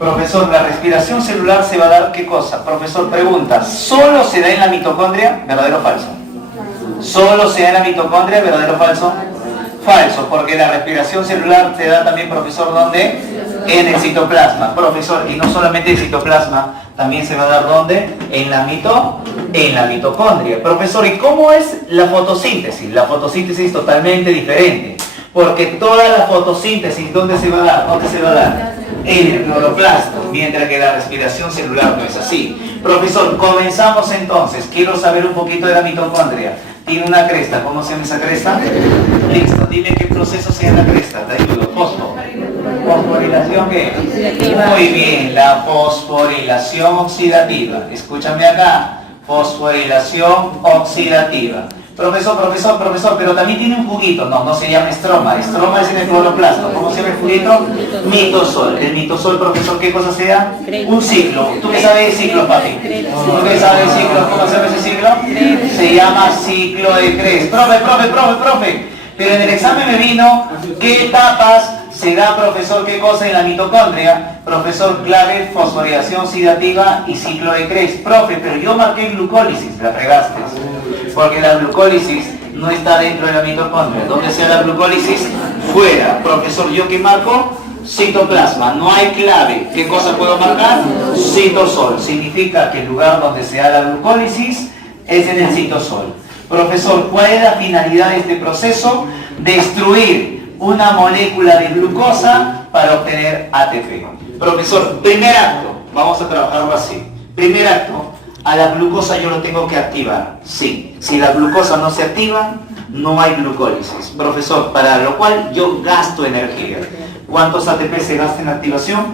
Profesor, la respiración celular se va a dar, ¿qué cosa? Profesor, pregunta, ¿solo se da en la mitocondria? ¿Verdadero o falso? ¿Solo se da en la mitocondria? ¿Verdadero o falso? Falso, porque la respiración celular se da también, profesor, ¿dónde? En el citoplasma. Profesor, y no solamente el citoplasma, también se va a dar ¿dónde? En la mitocondria. Profesor, ¿y cómo es la fotosíntesis? La fotosíntesis es totalmente diferente, porque toda la fotosíntesis, ¿dónde se va a dar? ¿Dónde se va a dar? En el cloroplasto, mientras que la respiración celular no es así. Profesor, comenzamos entonces. Quiero saber un poquito de la mitocondria. Tiene una cresta, ¿cómo se llama esa cresta? Listo, dime qué proceso se llama la cresta, te ayudo. ¿Fosforilación qué? Muy bien, la fosforilación oxidativa. Escúchame acá, fosforilación oxidativa. Profesor, pero también tiene un juguito. No se llama estroma. Estroma es en el cloroplasto. ¿Cómo se llama el juguito? Mitosol. El mitosol, profesor, ¿qué cosa sea? Un ciclo. ¿Tú qué sabes de ciclo, papi? ¿Tú qué sabes de ciclo? ¿Cómo se llama ese ciclo? Se llama ciclo de Krebs. Profe. Pero en el examen me vino, ¿qué etapas se da, profesor, qué cosa en la mitocondria? Profesor, clave, fosforilación oxidativa y ciclo de Krebs. Profe, pero yo marqué glucólisis, la fregaste. Porque la glucólisis no está dentro de la mitocondria. ¿Dónde sea la glucólisis? Fuera. Profesor, ¿yo qué marco? Citoplasma. No hay clave. ¿Qué cosa puedo marcar? Citosol. Significa que el lugar donde se da la glucólisis es en el citosol. Profesor, ¿cuál es la finalidad de este proceso? Destruir una molécula de glucosa para obtener ATP. Profesor, primer acto. Vamos a trabajarlo así. Primer acto. A la glucosa yo lo tengo que activar. Sí. Si la glucosa no se activa, no hay glucólisis. Profesor, para lo cual yo gasto energía. ¿Cuántos ATP se gasta en activación?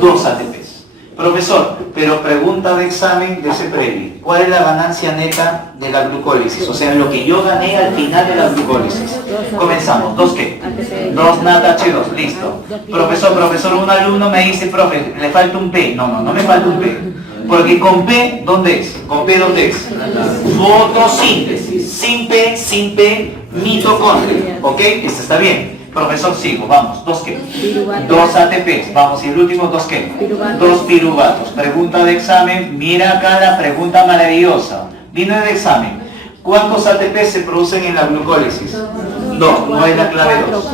2 ATPs. Profesor, pero pregunta de examen de ese previo. ¿Cuál es la ganancia neta de la glucólisis? O sea, lo que yo gané al final de la glucólisis. Comenzamos. ¿2 qué? 2 NADH2. Listo. Profesor, un alumno me dice, profe, le falta un P. No me falta un P. Porque con P, ¿dónde es? ¿Con P dónde es? Fotosíntesis. Sin P, mitocondria. ¿Ok? Esto está bien. Profesor, sigo. Vamos. ¿2 qué? 2 ATPs. Vamos. Y el último, ¿2 qué? 2 piruvatos. Pregunta de examen. Mira acá la pregunta maravillosa. Vino de examen. ¿Cuántos ATPs se producen en la glucólisis? No es la clave 2.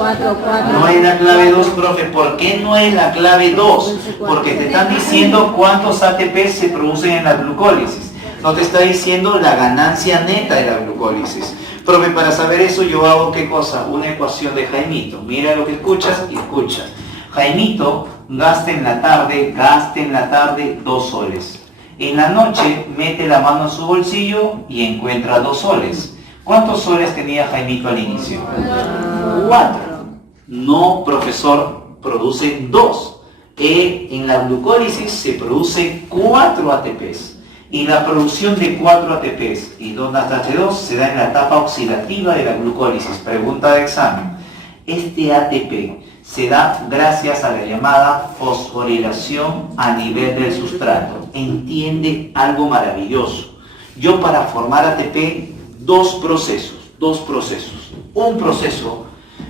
No es la clave 2, profe. ¿Por qué no es la clave 2? Porque te están diciendo cuántos ATP se producen en la glucólisis. No te está diciendo la ganancia neta de la glucólisis. Profe, para saber eso yo hago ¿qué cosa? Una ecuación de Jaimito. Mira lo que escuchas y escuchas. Jaimito gasta en la tarde 2 soles. En la noche mete la mano en su bolsillo y encuentra 2 soles. ¿Cuántos soles tenía Jaimito al inicio? 4. No, profesor, producen 2. En la glucólisis se produce 4 ATPs. Y la producción de 4 ATPs y 2 NADH2 se da en la etapa oxidativa de la glucólisis. Pregunta de examen. Este ATP se da gracias a la llamada fosforilación a nivel del sustrato. Entiende algo maravilloso. Yo para formar ATP, dos procesos. Un proceso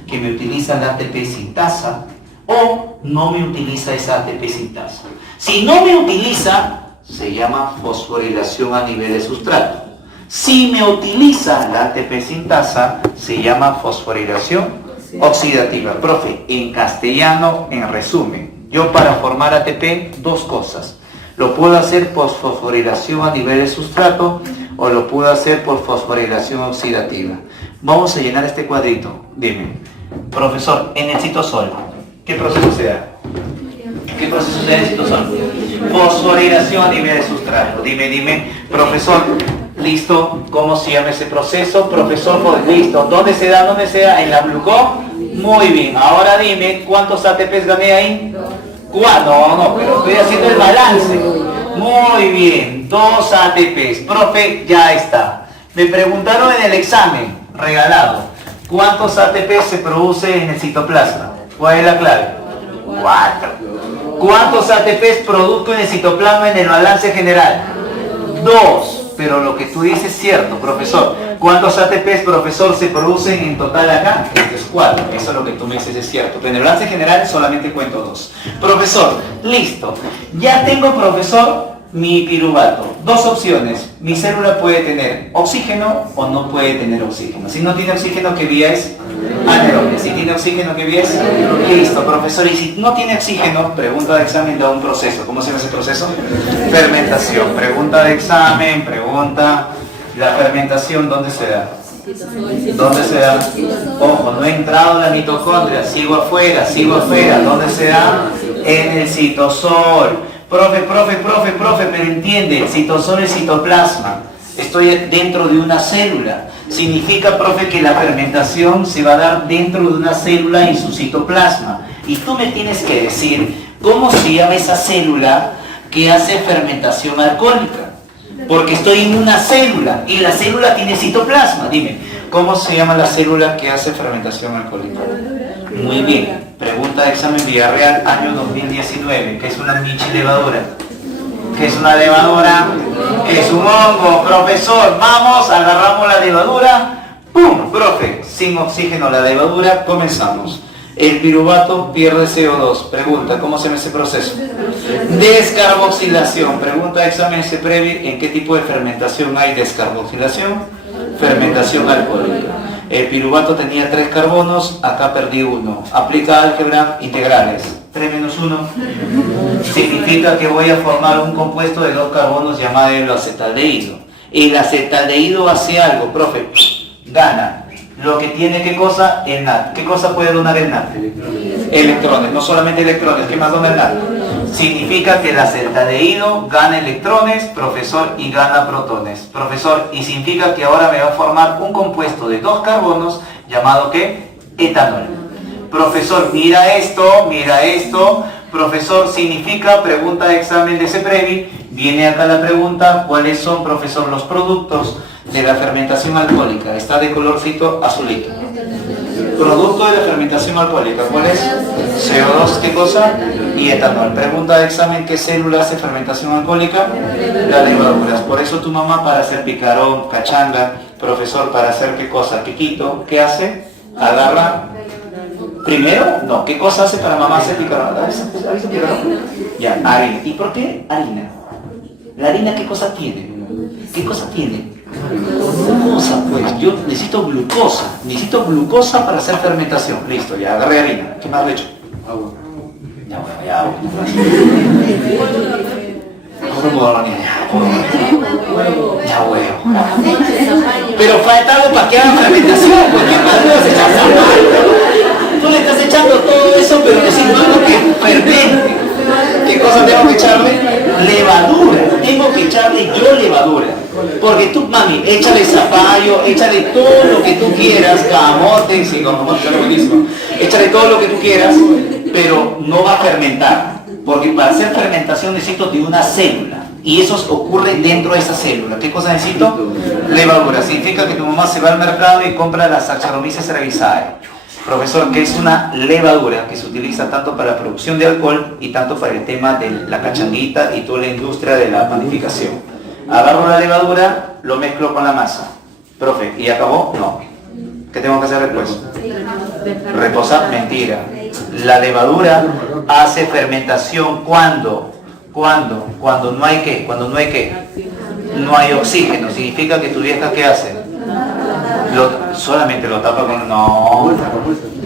que me utiliza la ATP sintasa o no me utiliza esa ATP sintasa. Si no me utiliza, se llama fosforilación a nivel de sustrato. Si me utiliza la ATP sintasa, se llama fosforilación oxidativa. Profe, en castellano, en resumen, yo para formar ATP, 2 cosas. Lo puedo hacer por fosforilación a nivel de sustrato o lo puedo hacer por fosforilación oxidativa. Vamos a llenar este cuadrito. Dime, profesor, en el citosol, ¿qué proceso se da? ¿Qué proceso se da en el citosol? Fosforilación a nivel de sustrato. Dime, profesor, listo, ¿cómo se llama ese proceso? Profesor, listo, ¿dónde se da? ¿En la glucó? Muy bien, ahora dime, ¿cuántos ATPs gané ahí? 4. No, pero estoy haciendo el balance. Muy bien, 2 ATPs. Profe, ya está. Me preguntaron en el examen, regalado, ¿cuántos ATPs se produce en el citoplasma? ¿Cuál es la clave? 4. ¿Cuántos ATPs produzco en el citoplasma en el balance general? 2. pero lo que tú dices es cierto, profesor. ¿Cuántos ATPs, profesor, se producen en total acá? Es 4. Eso es lo que tú me dices, es cierto. Pero en el balance general solamente cuento 2. Profesor, listo. Ya tengo, profesor, mi piruvato. Dos opciones. Mi célula puede tener oxígeno o no puede tener oxígeno. Si no tiene oxígeno, ¿qué vía es? Anaerobia. Si tiene oxígeno, ¿qué vía es? Listo, profesor. Y si no tiene oxígeno, pregunta de examen da un proceso. ¿Cómo se llama ese proceso? Fermentación. Pregunta de examen, pregunta. La fermentación, ¿dónde se da? ¿Dónde se da? Ojo, no he entrado en la mitocondria. Sigo afuera. ¿Dónde se da? En el citosol. Profe, pero entiende, el citosol es citoplasma. Estoy dentro de una célula. Significa, profe, que la fermentación se va a dar dentro de una célula en su citoplasma. Y tú me tienes que decir cómo se llama esa célula que hace fermentación alcohólica. Porque estoy en una célula y la célula tiene citoplasma. Dime, ¿cómo se llama la célula que hace fermentación alcohólica? Muy bien. Pregunta de examen Villarreal, año 2019. ¿Qué es una levadura? ¿Qué es una levadura? ¿Qué es un hongo? Profesor, vamos, agarramos la levadura. ¡Pum! Profe, sin oxígeno la levadura, comenzamos. El piruvato pierde CO2. Pregunta, ¿cómo se llama ese proceso? Descarboxilación. Pregunta de examen CEPREVI, ¿en qué tipo de fermentación hay descarboxilación? Fermentación alcohólica. El piruvato tenía 3 carbonos, acá perdí 1. Aplica álgebra integrales. 3 menos 1 significa que voy a formar un compuesto de 2 carbonos llamado el acetaldehído. El acetaldehído hace algo, profe, gana. Lo que tiene, ¿qué cosa? El NAD. ¿Qué cosa puede donar el NAD? Electrones, no solamente electrones. ¿Qué más dona el NAD? Significa que el acetaldehído gana electrones, profesor, y gana protones. Profesor, y significa que ahora me va a formar un compuesto de 2 carbonos llamado ¿qué? Etanol. Profesor, mira esto. Profesor, significa, pregunta de examen de CEPREVI, viene acá la pregunta, ¿cuáles son, profesor, los productos de la fermentación alcohólica? Está de colorcito azulito. Producto de la fermentación alcohólica, ¿cuál es? CO2, ¿qué cosa? Y etanol. Pregunta de examen, ¿qué célula hace fermentación alcohólica? Las levaduras. Por eso tu mamá, para hacer picarón, cachanga, profesor, para hacer ¿qué cosa? Piquito, ¿qué hace? Agarra. Primero, no, ¿qué cosa hace para mamá hacer picarón? ¿Ha visto picarón? Ya, harina. ¿Y por qué harina? ¿La harina qué cosa tiene? ¿Qué cosa tiene? Glucosa, pues. Yo necesito glucosa para hacer fermentación. Listo, ya agarré harina. ¿Qué más le he hecho? Agua. Ya agua. Ya huevo. Pero falta algo para que haga fermentación. ¿Qué más le vas a echar? Tú le estás echando todo eso, pero necesito algo que fermente. ¿Qué cosa tengo que echarle? Levadura. Tengo que echarle yo levadura. Porque tú, mami, échale zapallo, échale todo lo que tú quieras, camote, sí, camote es buenísimo. Échale todo lo que tú quieras, pero no va a fermentar. Porque para hacer fermentación necesito de una célula. Y eso ocurre dentro de esa célula. ¿Qué cosa necesito? Levadura. Significa que tu mamá se va al mercado y compra la Saccharomyces cerevisiae. Profesor, que es una levadura que se utiliza tanto para la producción de alcohol y tanto para el tema de la cachanguita y toda la industria de la panificación. Agarro la levadura, lo mezclo con la masa. Profe, ¿y acabó? No. ¿Qué tengo que hacer después? Reposar, mentira. La levadura hace fermentación cuando no hay qué, no hay oxígeno. Significa que tu vieja ¿qué hace? Solamente lo tapa con... No,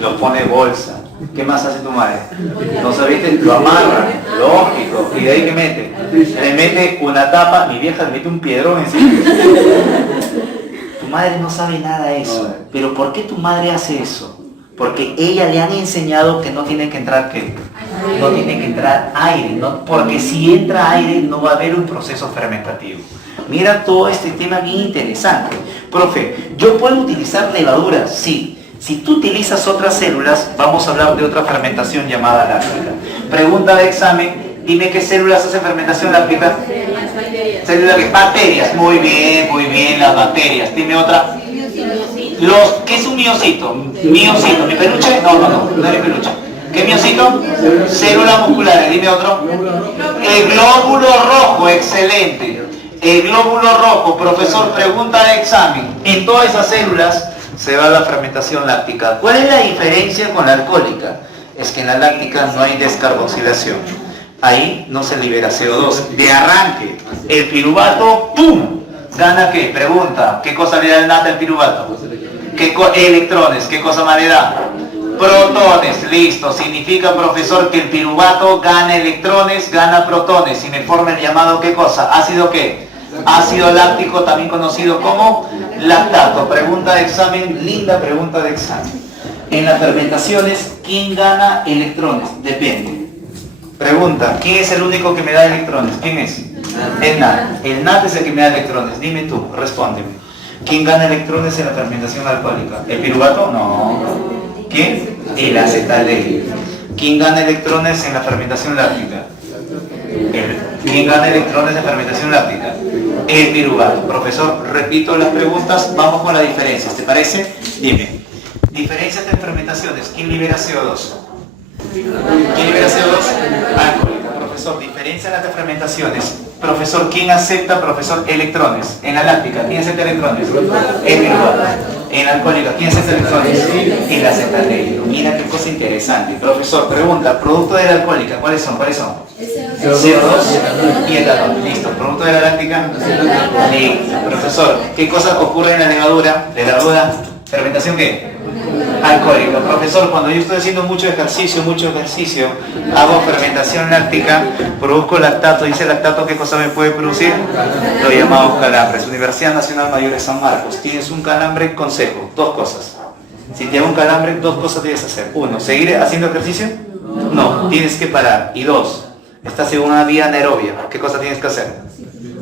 lo pone bolsa. ¿Qué más hace tu madre? ¿No sabiste? Lo amarra, lógico. ¿Y de ahí qué mete? Le mete una tapa, mi vieja le mete un piedrón encima. Tu madre no sabe nada de eso. ¿Pero por qué tu madre hace eso? Porque ella le han enseñado que no tiene que entrar ¿qué? No tiene que entrar aire, ¿no? Porque si entra aire no va a haber un proceso fermentativo. Mira todo este tema bien interesante. Profe, ¿yo puedo utilizar levaduras? Sí. Si tú utilizas otras células, vamos a hablar de otra fermentación llamada láctica. Pregunta de examen, dime qué células hacen fermentación láctica. Células que bacterias. Muy bien, las bacterias. Dime otra. ¿Qué es un miocito? ¿Miocito? ¿Mi peluche? No es peluche. ¿Qué miocito? Células musculares. Dime otro. El glóbulo rojo, excelente. El glóbulo rojo, profesor, pregunta de examen. En todas esas células se va la fermentación láctica. ¿Cuál es la diferencia con la alcohólica? Es que en la láctica no hay descarboxilación. Ahí no se libera CO2. De arranque, el piruvato, ¡pum! ¿Gana qué? Pregunta. ¿Qué cosa le da el NAT al piruvato? Electrones. ¿Qué cosa más le da? Protones. Listo. Significa, profesor, que el piruvato gana electrones, gana protones. Y me forma el llamado, ¿qué cosa? ¿Ácido qué? Ácido láctico, también conocido como lactato. Pregunta de examen, linda pregunta de examen. En las fermentaciones, ¿quién gana electrones? Depende. Pregunta, ¿quién es el único que me da electrones? ¿Quién es? El NAT. El NAT es el que me da electrones. Dime tú, respóndeme. ¿Quién gana electrones en la fermentación alcohólica? ¿El piruvato? No. ¿Quién? El acetaldehído. ¿Quién gana electrones en la fermentación láctica? ¿Quién gana electrones en fermentación láctica? El piruvato. Profesor, repito las preguntas, vamos con las diferencias, ¿te parece? Dime. Diferencias de fermentaciones. ¿Quién libera CO2? ¿Quién libera CO2? Alcohólica. Profesor, diferencia de las fermentaciones. Profesor, ¿quién acepta, profesor, electrones? En la láctica, ¿quién acepta electrones? El piruvato. En la alcohólica, ¿quién acepta electrones? El acetaldehído. Mira qué cosa interesante. Profesor, pregunta, producto de la alcohólica, ¿cuáles son? ¿Cuáles son? CO2 y etanol. Listo. Producto de la láctica. Listo. Profesor, ¿qué cosa ocurre en la levadura? ¿De la levadura? ¿Fermentación qué? Alcohólica. Profesor, cuando yo estoy haciendo mucho ejercicio, hago fermentación láctica, produzco lactato. ¿Dice lactato qué cosa me puede producir? Lo llamamos calambres. Universidad Nacional Mayor de San Marcos. Tienes un calambre, consejo, dos cosas. Si te da un calambre, dos cosas debes hacer. Uno, ¿seguir haciendo ejercicio? No, tienes que parar. Y dos, estás en una vía anaerobia. ¿Qué cosa tienes que hacer?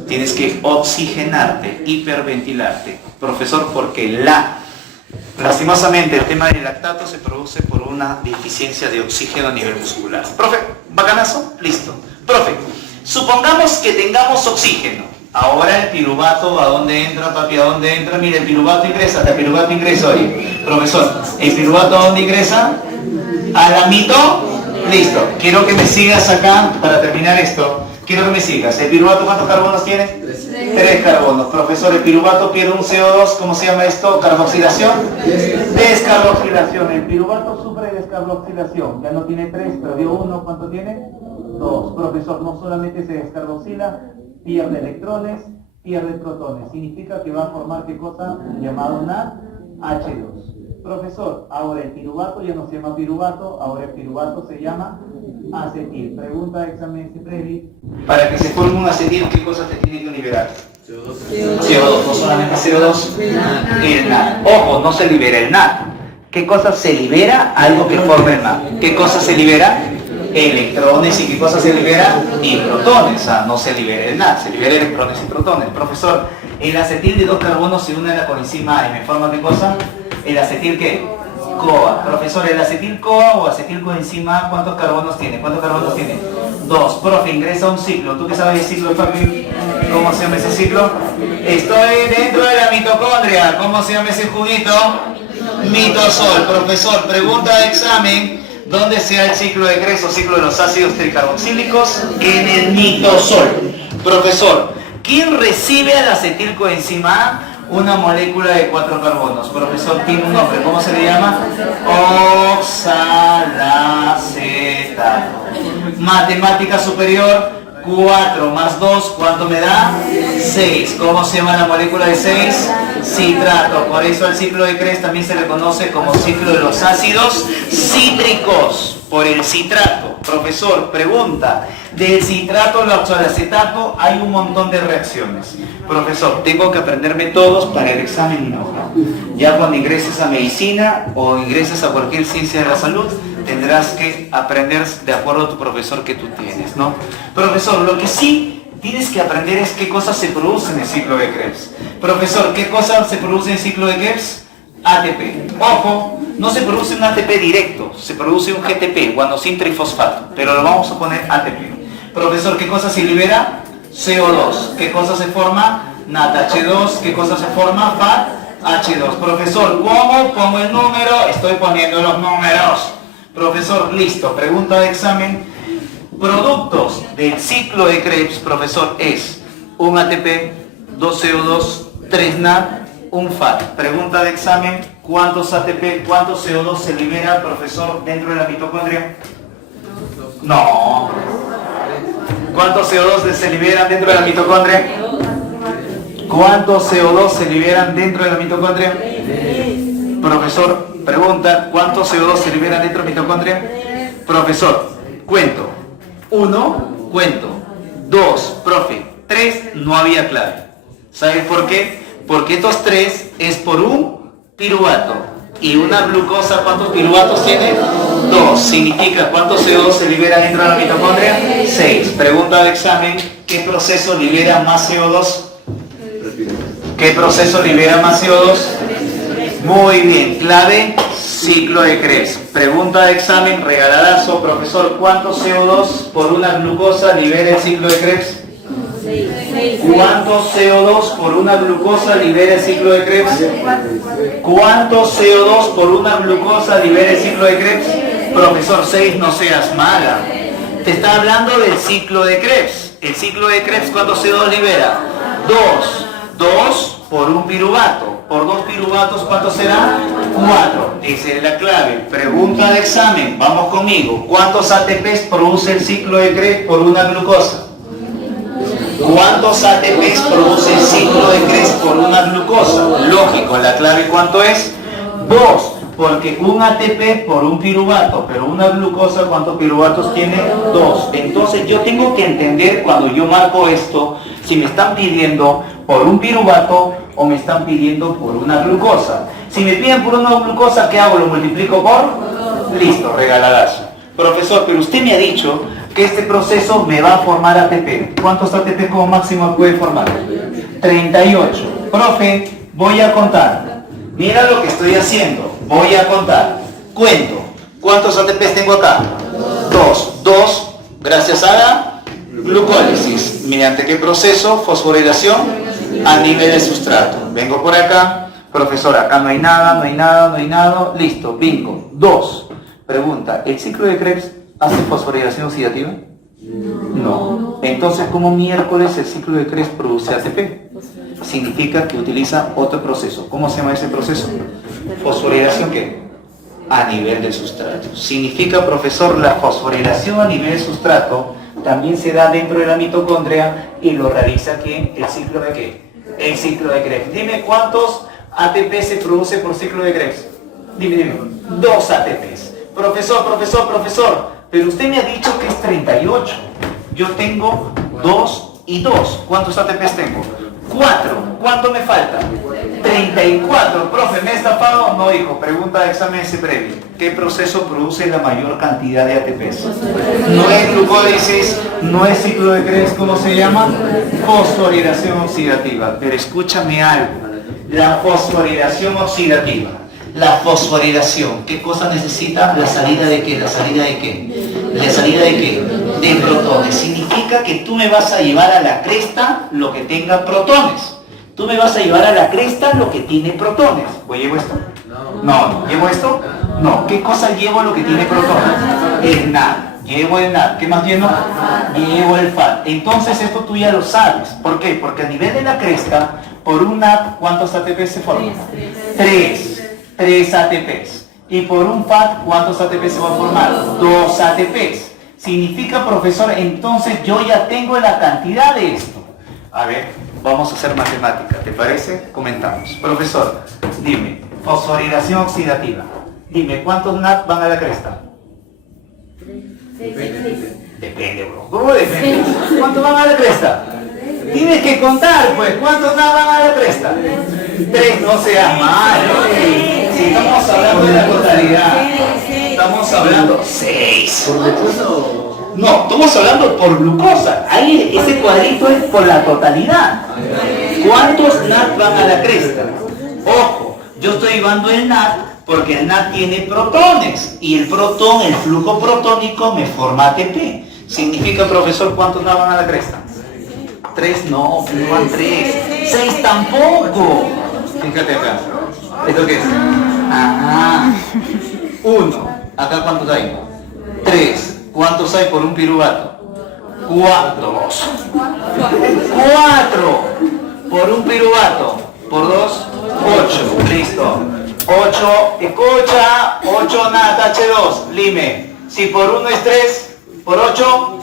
Tienes que oxigenarte, hiperventilarte. Profesor, porque lastimosamente el tema del lactato se produce por una deficiencia de oxígeno a nivel muscular. Profe, ¿bacanazo? Listo. Profe, supongamos que tengamos oxígeno. Ahora el piruvato, ¿a dónde entra, papi? ¿A dónde entra? Mira, el piruvato ingresa, el piruvato ingresa hoy. Profesor, ¿el piruvato a dónde ingresa? ¿A la mito? Listo. Quiero que me sigas acá, para terminar esto. Quiero que me sigas. ¿El piruvato cuántos carbonos tiene? 3 carbonos. Profesor, el piruvato pierde un CO2. ¿Cómo se llama esto? ¿Carboxilación? Descarboxilación. El piruvato sufre descarboxilación. Ya no tiene 3, pero dio 1. ¿Cuánto tiene? 2. Profesor, no solamente se descarboxila, pierde electrones, pierde protones. Significa que va a formar ¿qué cosa? Llamado NaH2. Profesor, ahora el piruvato ya no se llama piruvato, ahora el piruvato se llama acetil. Pregunta de examen previo. Para que se forme un acetil, ¿qué cosa te tiene que liberar? CO2, no solamente CO2, el NAT. Ojo, no se libera el NAT. ¿Qué cosa se libera? Algo que forma el NAT. ¿Qué cosa se libera? Electrones. ¿Y qué cosa se libera? Y protones. O sea, no se libera el NAT, se libera electrones y protones. Profesor, el acetil de 2 carbonos se une a la coenzima A y me forma ¿qué cosa? ¿El acetil qué? CoA. Profesor, ¿el acetil CoA o acetil coenzima A cuántos carbonos tiene? ¿Cuántos carbonos tiene? 2. Profe, ingresa a un ciclo. ¿Tú qué sabes del ciclo, papi? ¿Cómo se llama ese ciclo? Estoy dentro de la mitocondria. ¿Cómo se llama ese juguito? Mitosol. Profesor, pregunta de examen. ¿Dónde se da el ciclo de Krebs o ciclo de los ácidos tricarboxílicos? En el mitosol. Profesor, ¿quién recibe al acetilcoenzima A? Una molécula de 4 carbonos. Profesor, tiene un nombre. ¿Cómo se le llama? Oxalacetato. Matemática superior. 4 más 2, ¿cuánto me da? 6. ¿Cómo se llama la molécula de 6? Citrato. Por eso el ciclo de Krebs también se le conoce como ciclo de los ácidos cítricos, por el citrato. Profesor, pregunta. Del citrato al oxalacetato hay un montón de reacciones. Profesor, tengo que aprenderme todos para el examen y no. Ya cuando ingreses a medicina o ingreses a cualquier ciencia de la salud, tendrás que aprender de acuerdo a tu profesor que tú tienes, ¿no? Profesor, lo que sí tienes que aprender es qué cosas se producen en el ciclo de Krebs. Profesor, ¿qué cosas se produce en el ciclo de Krebs? ATP. Ojo, no se produce un ATP directo, se produce un GTP, guanosin trifosfato, pero lo vamos a poner ATP. Profesor, ¿qué cosa se libera? CO2. ¿Qué cosa se forma? NADH2. ¿Qué cosa se forma? FADH2. Profesor, ¿cómo pongo el número? Estoy poniendo los números. Profesor, listo. Pregunta de examen. Productos del ciclo de Krebs, profesor, es 1 ATP, 2 CO2, 3 NAD, un FAT. Pregunta de examen, ¿cuántos ATP, cuántos CO2 se libera, profesor, dentro de la mitocondria? No. ¿Cuántos CO2 se liberan dentro de la mitocondria? ¿Cuántos CO2 se liberan dentro de la mitocondria? Profesor, pregunta, ¿cuántos CO2 se liberan dentro de la mitocondria? Profesor, cuento. 1, cuento. 2, profe. 3, no había clave. ¿Sabes por qué? Porque estos 3 es por un piruvato. Y una glucosa, ¿cuántos piruvatos tiene? 2. Significa, ¿cuántos CO2 se libera dentro de la mitocondria? 6. Pregunta del examen, ¿qué proceso libera más CO2? ¿Qué proceso libera más CO2? Muy bien, clave, ciclo de Krebs. Pregunta de examen, regaladazo, profesor, ¿cuántos CO2 por una glucosa libera el ciclo de Krebs? ¿Cuántos CO2 por una glucosa libera el ciclo de Krebs? ¿Cuántos CO2 por una glucosa libera el ciclo de Krebs? Profesor, 6, no seas mala. Te está hablando del ciclo de Krebs. El ciclo de Krebs, ¿cuántos CO2 libera? 2. 2 por un piruvato. Por 2 piruvatos, ¿cuánto será? 4. Esa es la clave. Pregunta de examen, vamos conmigo. ¿Cuántos ATPs produce el ciclo de Krebs por una glucosa? ¿Cuántos ATPs produce el ciclo de Krebs por una glucosa? Lógico, la clave ¿cuánto es? 2, porque un ATP por un piruvato, pero una glucosa ¿cuántos piruvatos tiene? 2. Entonces yo tengo que entender cuando yo marco esto, si me están pidiendo por un piruvato o me están pidiendo por una glucosa. Si me piden por una glucosa, ¿qué hago? ¿Lo multiplico por? Listo, regaladazo. Profesor, pero usted me ha dicho que este proceso me va a formar ATP. ¿Cuántos ATP como máximo puede formar? 38. Profe, voy a contar. Mira lo que estoy haciendo. Voy a contar. Cuento. ¿Cuántos ATPs tengo acá? 2. 2 gracias a la glucólisis. ¿Mediante qué proceso? Fosforilación a nivel de sustrato. Vengo por acá. Profesor, acá no hay nada, no hay nada, no hay nada. Listo, bingo. 2. Pregunta, ¿el ciclo de Krebs hace fosforilación oxidativa? No. Entonces, ¿cómo miércoles el ciclo de Krebs produce ATP? Significa que utiliza otro proceso. ¿Cómo se llama ese proceso? ¿Fosforilación qué? A nivel del sustrato. Significa, profesor, la fosforilación a nivel del sustrato también se da dentro de la mitocondria y lo realiza ¿quién? ¿El ciclo de qué? El ciclo de Krebs. Dime cuántos ATP se produce por ciclo de Krebs. Dime. 2 ATPs. Profesor, pero usted me ha dicho que es 38. Yo tengo 2 y 2. ¿Cuántos ATPs tengo? 4. ¿Cuánto me falta? 34. Profe, ¿me he estafado? No, hijo. Pregunta de examen ese previo. ¿Qué proceso produce la mayor cantidad de ATPs? No es glucólisis, no es ciclo de Krebs, ¿cómo se llama? Fosforilación oxidativa. Pero escúchame algo. La fosforilación oxidativa. La fosforilación, ¿qué cosa necesita? ¿La salida de qué? ¿La salida de qué? ¿La salida de qué? De protones. Significa que tú me vas a llevar a la cresta lo que tenga protones. Tú me vas a llevar a la cresta lo que tiene protones. ¿O llevo esto? No. ¿Llevo esto? No. ¿Qué cosa llevo lo que tiene protones? El NAD. Llevo el NAD. ¿Qué más llevo? Llevo el FAT. Entonces esto tú ya lo sabes. ¿Por qué? Porque a nivel de la cresta, por un NAD, ¿cuántos ATP se forman? 3 ATPs. Y por un FAT, ¿cuántos ATPs se van a formar? 2 ATPs. Significa, profesor, entonces yo ya tengo la cantidad de esto. A ver, vamos a hacer matemática, ¿te parece? Comentamos. Profesor, dime, fosforilación oxidativa. Dime, ¿cuántos NAD van a la cresta? Depende, bro. ¿Cómo depende? ¿Cuántos van a la cresta? Tienes que contar, pues. ¿Cuántos NAD van a la cresta? 3, no seas malo. Si estamos hablando de la totalidad, estamos hablando 6. No, estamos hablando por glucosa. Ahí ese cuadrito es por la totalidad. ¿Cuántos NAD van a la cresta? Ojo, yo estoy llevando el NAD porque el NAD tiene protones y el protón, el flujo protónico me forma ATP. Significa, profesor, ¿cuántos NAD van a la cresta? 3 no, no van 3. 6 tampoco. Fíjate acá. ¿Esto qué es? Ajá. 1. ¿Acá cuántos hay? 3. ¿Cuántos hay por un piruvato? 4. 4 por un piruvato. Por 2, 8. Listo. 8, escucha, 8 nat H2, lime. Si por 1 es 3, por 8.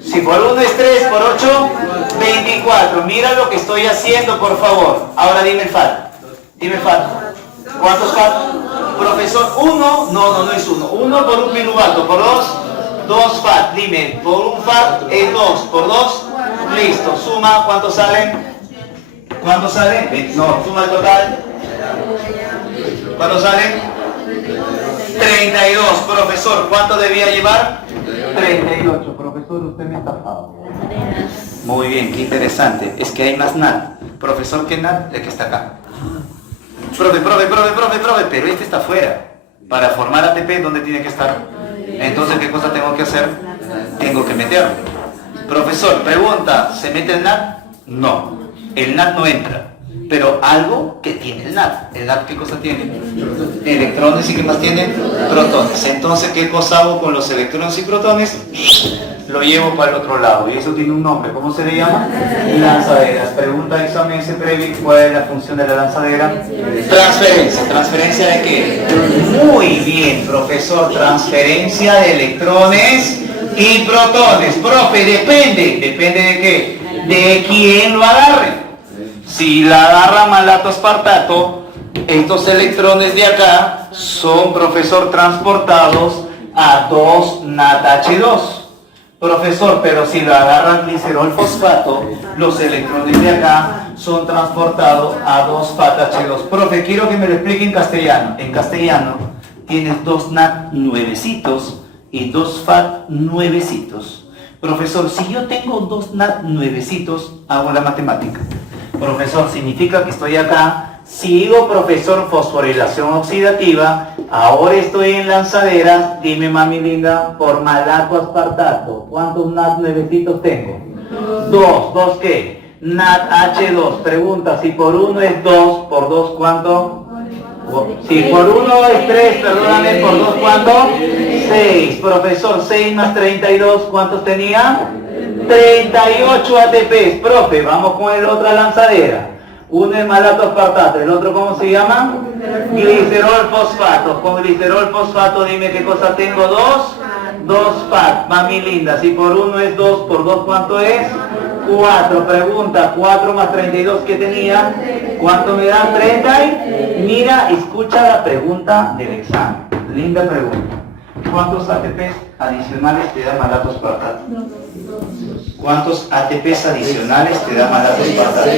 Si por 1 es 3, por 8, 24. Mira lo que estoy haciendo, por favor. Ahora dime el FAT. Dime el FAT. ¿Cuántos FAT? Profesor, 1. No es 1. 1 por un piruvato. Por 2, 2 FAT. Dime, por un FAT es 2. Por 2, listo. Suma, ¿cuántos salen? ¿Cuántos salen? No, suma el total. ¿Cuántos salen? 32. Profesor, ¿cuánto debía llevar? 38. Profesor, usted me ha estafado. Muy bien, qué interesante. Es que hay más NAT. Profesor, ¿qué NAT? El que está acá. Profe, pero este está afuera. Para formar ATP, ¿dónde tiene que estar? Entonces, ¿qué cosa tengo que hacer? Tengo que meterlo. Profesor, pregunta, ¿se mete el NAT? No, el NAT no entra. Pero algo que tiene el NAT. ¿El NAT qué cosa tiene? Electrones. ¿Y qué más tiene? Protones. Entonces, ¿qué cosa hago con los electrones y protones? Lo llevo para el otro lado. Y eso tiene un nombre. ¿Cómo se le llama? Lanzaderas. Pregunta de examen Previ, ¿cuál es la función de la lanzadera? Transferencia. ¿Transferencia de qué? Muy bien, profesor. Transferencia de electrones y protones. Profe, depende. ¿Depende de qué? De quién lo agarre. Si la agarra malato aspartato, estos electrones de acá son, profesor, transportados a 2 NADH2. Profesor, pero si la agarra glicerol fosfato, los electrones de acá son transportados a 2 FATH2. Profe, quiero que me lo explique en castellano. En castellano tienes 2 NAD nuevecitos y 2 FAT nuevecitos. Profesor, si yo tengo 2 NAD nuevecitos, hago la matemática. Profesor, significa que estoy acá, sigo, profesor, fosforilación oxidativa, ahora estoy en lanzadera, dime, mami linda, por malato aspartato, ¿cuántos NAD nuevecitos tengo? 2, ¿2 qué? NAD H2, pregunta, si por 1 es 2, por 2 ¿cuánto? Si por 1 es 3, perdóname, por 2 ¿cuánto? 6, profesor, 6 más 32, ¿cuántos tenía? 38 ATPs, profe, vamos con el otra lanzadera. Uno es malato aspartato, el otro ¿cómo se llama? Glicerol fosfato. Con glicerol fosfato dime qué cosa tengo, 2 FAT, mami linda. Si por 1 es 2, por 2 ¿cuánto es? 4. Pregunta, 4 más 32 que tenía, ¿cuánto me da? 30. Mira, escucha la pregunta del examen. Linda pregunta. ¿Cuántos ATPs adicionales te da malato aspartato? ¿Cuántos ATPs adicionales te da malato aspartato?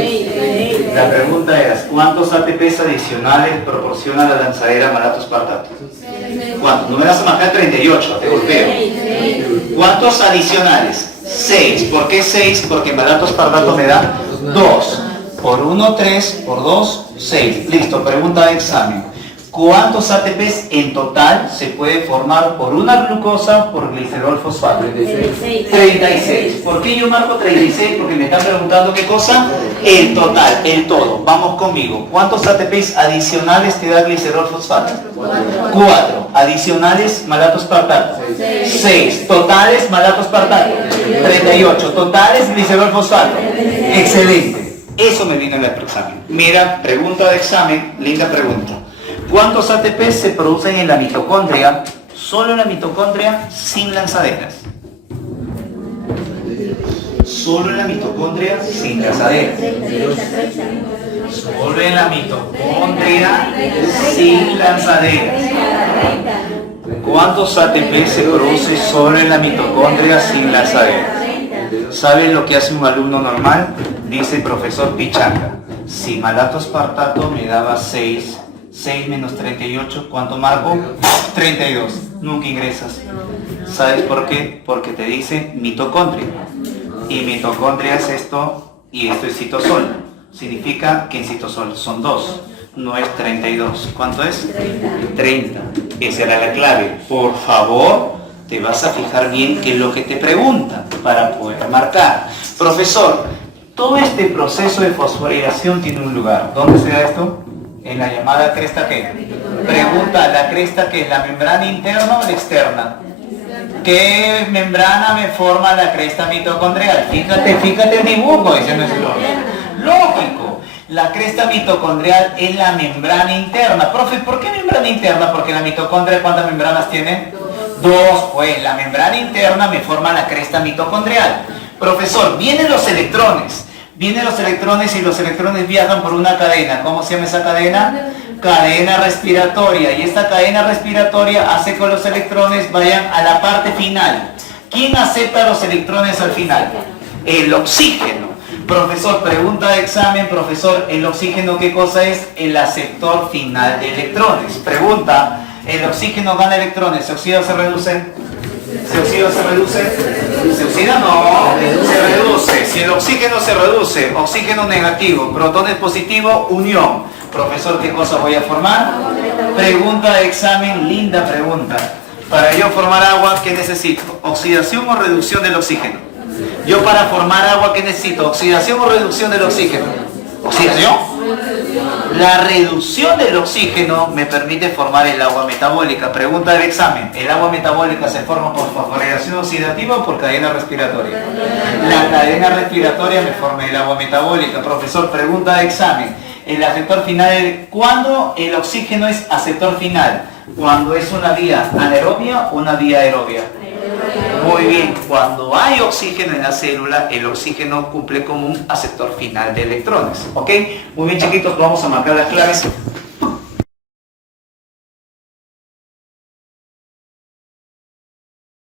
La pregunta era, ¿cuántos ATPs adicionales proporciona la lanzadera malato aspartato? ¿Cuántos? No me vas a marcar 38, te golpeo. ¿Cuántos adicionales? 6. ¿Por qué 6? Porque malato aspartato me da 2. Por 1, 3. Por 2, 6. Listo, pregunta de examen. ¿Cuántos ATPs en total se puede formar por una glucosa por glicerol fosfato? 36. ¿Por qué yo marco 36? Porque me están preguntando qué cosa. El total, el todo. Vamos conmigo. ¿Cuántos ATPs adicionales te da glicerol fosfato? 4. Adicionales malato aspartato. 6. Totales malato aspartato. 38. Totales glicerol fosfato. Excelente. Eso me vino en el examen. Mira, pregunta de examen, linda pregunta. ¿Cuántos ATPs se producen en la mitocondria? Solo en la mitocondria, sin lanzaderas. Solo en la mitocondria, sin lanzaderas. Solo en la mitocondria, sin lanzaderas. ¿Cuántos ATP se produce solo en la mitocondria, sin lanzaderas? ¿Saben lo que hace un alumno normal? Dice el profesor Pichanga. Si malato aspartato me daba 6 menos 38, ¿cuánto marco? 32. Nunca ingresas. ¿Sabes por qué? Porque te dice mitocondria. Y mitocondria es esto, y esto es citosol. Significa que en citosol son 2, no es 32. ¿Cuánto es? 30. Esa era la clave. Por favor, te vas a fijar bien qué es lo que te preguntan para poder marcar. Profesor, todo este proceso de fosforilación tiene un lugar. ¿Dónde se da esto? En la llamada cresta ¿qué? Pregunta, ¿la cresta qué es? ¿La membrana interna o la externa? ¿Qué membrana me forma la cresta mitocondrial? Fíjate el dibujo, ese no es lógico. La cresta mitocondrial es la membrana interna. Profe, ¿por qué membrana interna? Porque la mitocondria, ¿cuántas membranas tiene? Dos. Pues la membrana interna me forma la cresta mitocondrial. Profesor, vienen los electrones. Vienen los electrones y los electrones viajan por una cadena. ¿Cómo se llama esa cadena? Cadena respiratoria. Y esta cadena respiratoria hace que los electrones vayan a la parte final. ¿Quién acepta los electrones al final? El oxígeno. Profesor, pregunta de examen, profesor, ¿el oxígeno qué cosa es? El aceptor final de electrones. Pregunta, ¿el oxígeno gana electrones? ¿Se oxida o se reduce? ¿Se oxida o se reduce? ¿Se oxida? No, se reduce. Si el oxígeno se reduce, oxígeno negativo, protones positivo, unión. Profesor, ¿qué cosa voy a formar? Pregunta de examen, linda pregunta. Para yo formar agua, ¿qué necesito? ¿Oxidación o reducción del oxígeno? Yo para formar agua, ¿qué necesito? ¿Oxidación o reducción del oxígeno? ¿Oxidación? La reducción del oxígeno me permite formar el agua metabólica. Pregunta del examen. ¿El agua metabólica se forma por fosforilación oxidativa o por cadena respiratoria? La cadena respiratoria me forma el agua metabólica. Profesor, pregunta de examen. El aceptor final, ¿cuándo el oxígeno es aceptor final? ¿Cuando es una vía anaerobia o una vía aerobia? Muy bien, cuando hay oxígeno en la célula, el oxígeno cumple como un aceptor final de electrones. ¿Ok? Muy bien, chiquitos, vamos a marcar las claves.